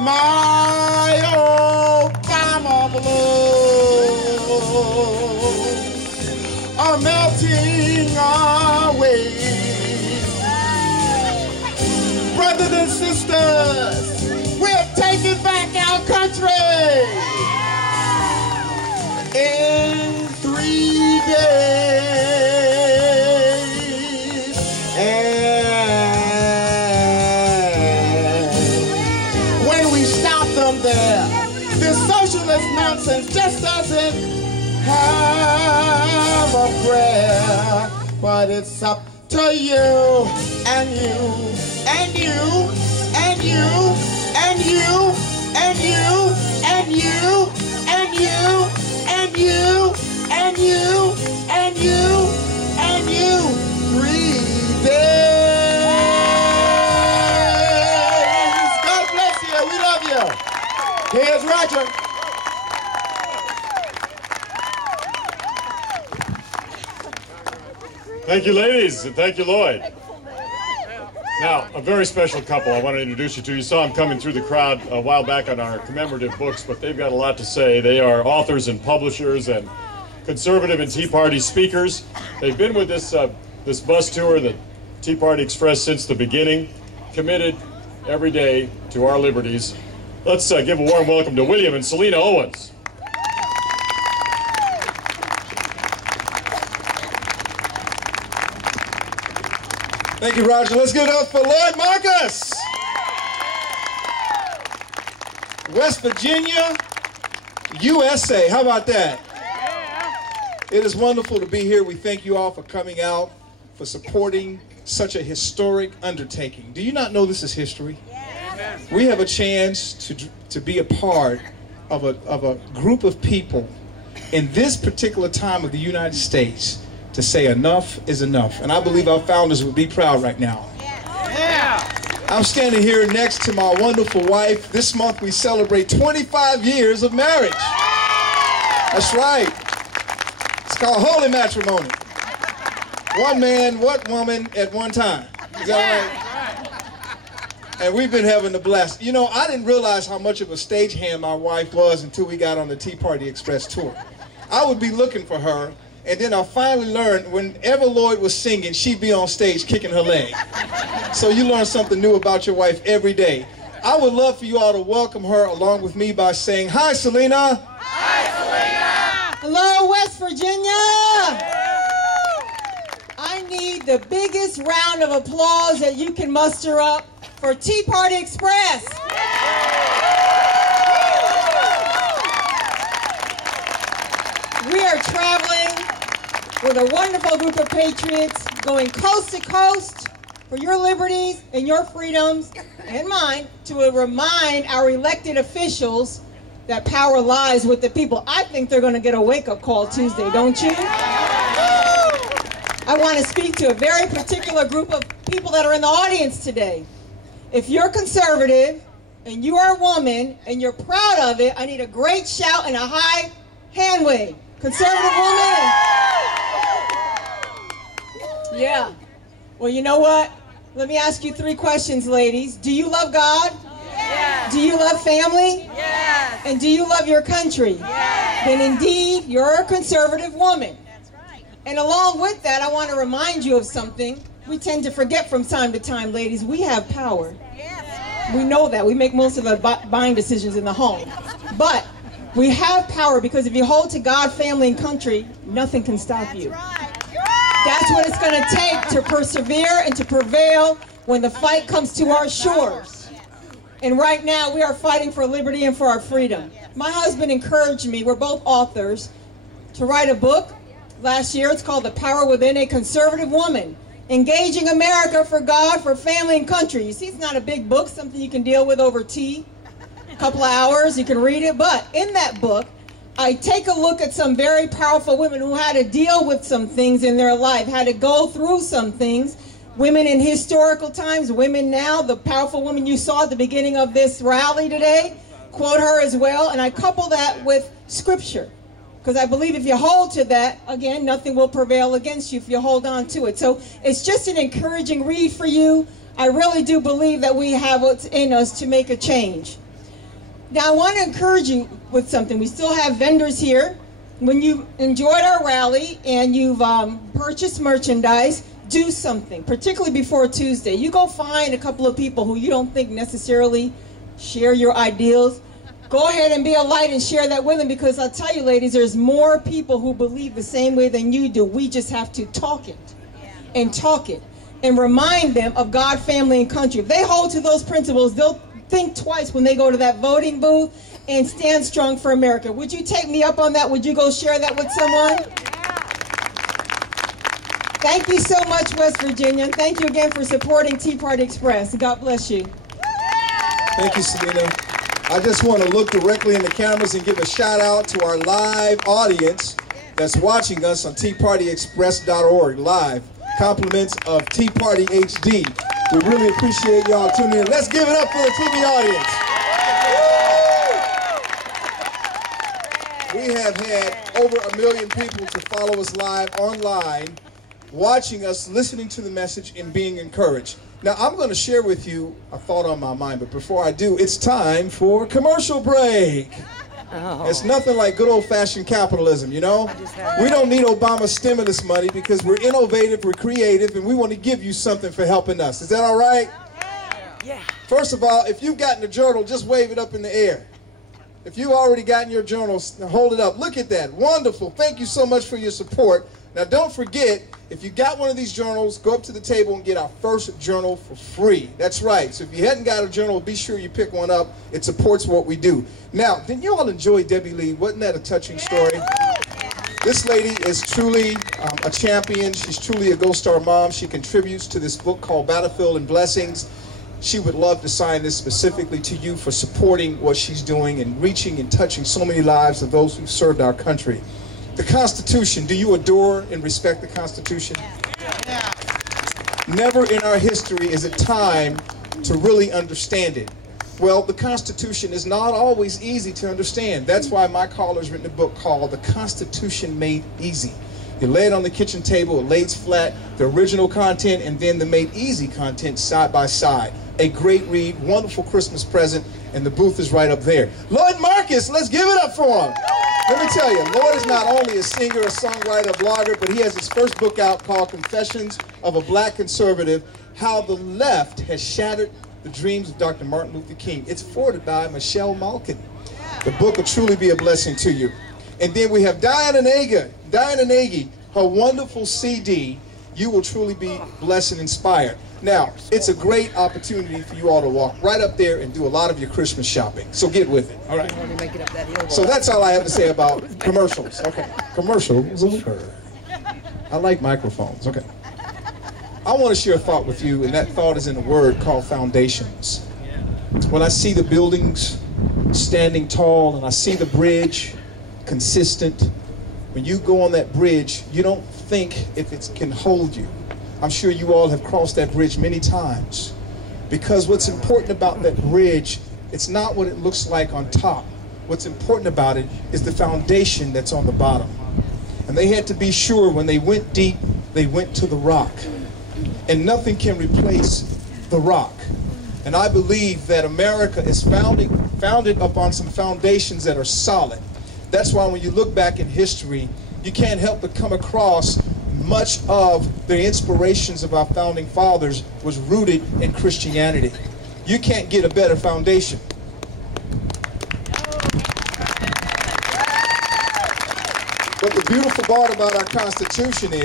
my Obama blues are melting away. Brothers and sisters, we have taken back our country in 3 days. And when we stop them there, this socialist nonsense just doesn't have a prayer. But it's up to you and you and you and you and you and you and you and you and you and you and you and you 3 days. God bless you. We love you. Here's Roger. Thank you, ladies, and thank you, Lloyd. Now, a very special couple I want to introduce you to. You saw them coming through the crowd a while back on our commemorative books, but they've got a lot to say. They are authors and publishers and conservative and Tea Party speakers. They've been with this bus tour, the Tea Party Express, since the beginning, committed every day to our liberties. Let's give a warm welcome to William and Selena Owens. Thank you, Roger. Let's give it up for Lloyd Marcus. West Virginia, USA. How about that? It is wonderful to be here. We thank you all for coming out, for supporting such a historic undertaking. Do you not know this is history? We have a chance to be a part of a group of people in this particular time of the United States to say enough is enough. And I believe our founders would be proud right now. I'm standing here next to my wonderful wife. This month we celebrate 25 years of marriage. That's right. It's called holy matrimony. One man, one woman at one time. Is that right? And we've been having a blast. You know, I didn't realize how much of a stagehand my wife was until we got on the Tea Party Express tour. I would be looking for her, and then I finally learned whenever Lloyd was singing, she'd be on stage kicking her leg. So you learn something new about your wife every day. I would love for you all to welcome her along with me by saying, "Hi, Selena." Hi, Selena. Hello, West Virginia. I need the biggest round of applause that you can muster up for Tea Party Express. We are traveling with a wonderful group of patriots going coast to coast for your liberties and your freedoms and mine to remind our elected officials that power lies with the people. I think they're going to get a wake-up call Tuesday, don't you? I want to speak to a very particular group of people that are in the audience today. If you're conservative and you are a woman and you're proud of it, I need a great shout and a high hand wave. Conservative woman. Yeah. Well, you know what? Let me ask you 3 questions, ladies. Do you love God? Yes. Do you love family? Yes. And do you love your country? Yes. Then indeed, you're a conservative woman. That's right. And along with that, I want to remind you of something. We tend to forget from time to time, ladies. We have power. Yes. We know that. We make most of our buying decisions in the home. But we have power because if you hold to God, family, and country, nothing can stop you. That's what it's going to take to persevere and to prevail when the fight comes to our shores. And right now, we are fighting for liberty and for our freedom. My husband encouraged me, we're both authors, to write a book last year. It's called The Power Within a Conservative Woman. Engaging America for God, for family, and country. You see, it's not a big book, something you can deal with over tea. A couple of hours, you can read it. But in that book, I take a look at some very powerful women who had to deal with some things in their life, had to go through some things. Women in historical times, women now, the powerful woman you saw at the beginning of this rally today, quote her as well. And I couple that with scripture. Because I believe if you hold to that, again, nothing will prevail against you if you hold on to it. So it's just an encouraging read for you. I really do believe that we have what's in us to make a change. Now I want to encourage you with something. We still have vendors here. When you enjoyed our rally and you've purchased merchandise, do something, particularly before Tuesday. You go find a couple of people who you don't think necessarily share your ideals. Go ahead and be a light and share that with them, because I'll tell you, ladies, there's more people who believe the same way than you do. We just have to talk it and talk it and remind them of God, family, and country. If they hold to those principles, they'll think twice when they go to that voting booth and stand strong for America. Would you take me up on that? Would you go share that with someone? Thank you so much, West Virginia. And thank you again for supporting Tea Party Express. God bless you. Thank you, Selena. I just want to look directly in the cameras and give a shout out to our live audience that's watching us on teapartyexpress.org live. Compliments of Tea Party HD. We really appreciate y'all tuning in. Let's give it up for the TV audience. We have had over 1 million people to follow us live online, watching us, listening to the message, and being encouraged. Now, I'm going to share with you a thought on my mind, but before I do, it's time for commercial break. Oh. It's nothing like good old-fashioned capitalism, you know? We don't need Obama's stimulus money because we're innovative, we're creative, and we want to give you something for helping us. Is that all right? Yeah. First of all, if you've gotten a journal, just wave it up in the air. If you've already gotten your journal, hold it up. Look at that. Wonderful. Thank you so much for your support. Now, don't forget, if you got one of these journals, go up to the table and get our first journal for free. That's right. So if you hadn't got a journal, be sure you pick one up. It supports what we do. Now, didn't you all enjoy Debbie Lee? Wasn't that a touching story? This lady is truly a champion. She's truly a Gold Star mom. She contributes to this book called Battlefield and Blessings. She would love to sign this specifically to you for supporting what she's doing and reaching and touching so many lives of those who've served our country. The Constitution, do you adore and respect the Constitution? Yeah. Never in our history is it time to really understand it. Well, the Constitution is not always easy to understand. That's why my caller's written a book called The Constitution Made Easy. You lay it on the kitchen table, it lays flat, the original content and then the made easy content side by side. A great read, wonderful Christmas present, and the booth is right up there. Lloyd Marcus, let's give it up for him. Let me tell you, Lloyd is not only a singer, a songwriter, a blogger, but he has his first book out called Confessions of a Black Conservative, How the Left Has Shattered the Dreams of Dr. Martin Luther King. It's forwarded by Michelle Malkin. The book will truly be a blessing to you. And then we have Diana Nagy, her wonderful CD, You Will Truly Be Blessed and Inspired. Now, it's a great opportunity for you all to walk right up there and do a lot of your Christmas shopping. So get with it. All right. So that's all I have to say about commercials. Okay. Commercials. I like microphones. Okay. I want to share a thought with you, and that thought is in a word called foundations. When I see the buildings standing tall and I see the bridge consistent, when you go on that bridge, you don't think if it can hold you. I'm sure you all have crossed that bridge many times, because what's important about that bridge, it's not what it looks like on top. What's important about it is the foundation that's on the bottom. And they had to be sure when they went deep, they went to the rock. And nothing can replace the rock. And I believe that America is founded upon some foundations that are solid. That's why when you look back in history, you can't help but come across much of the inspirations of our founding fathers was rooted in Christianity. You can't get a better foundation. But the beautiful part about our Constitution is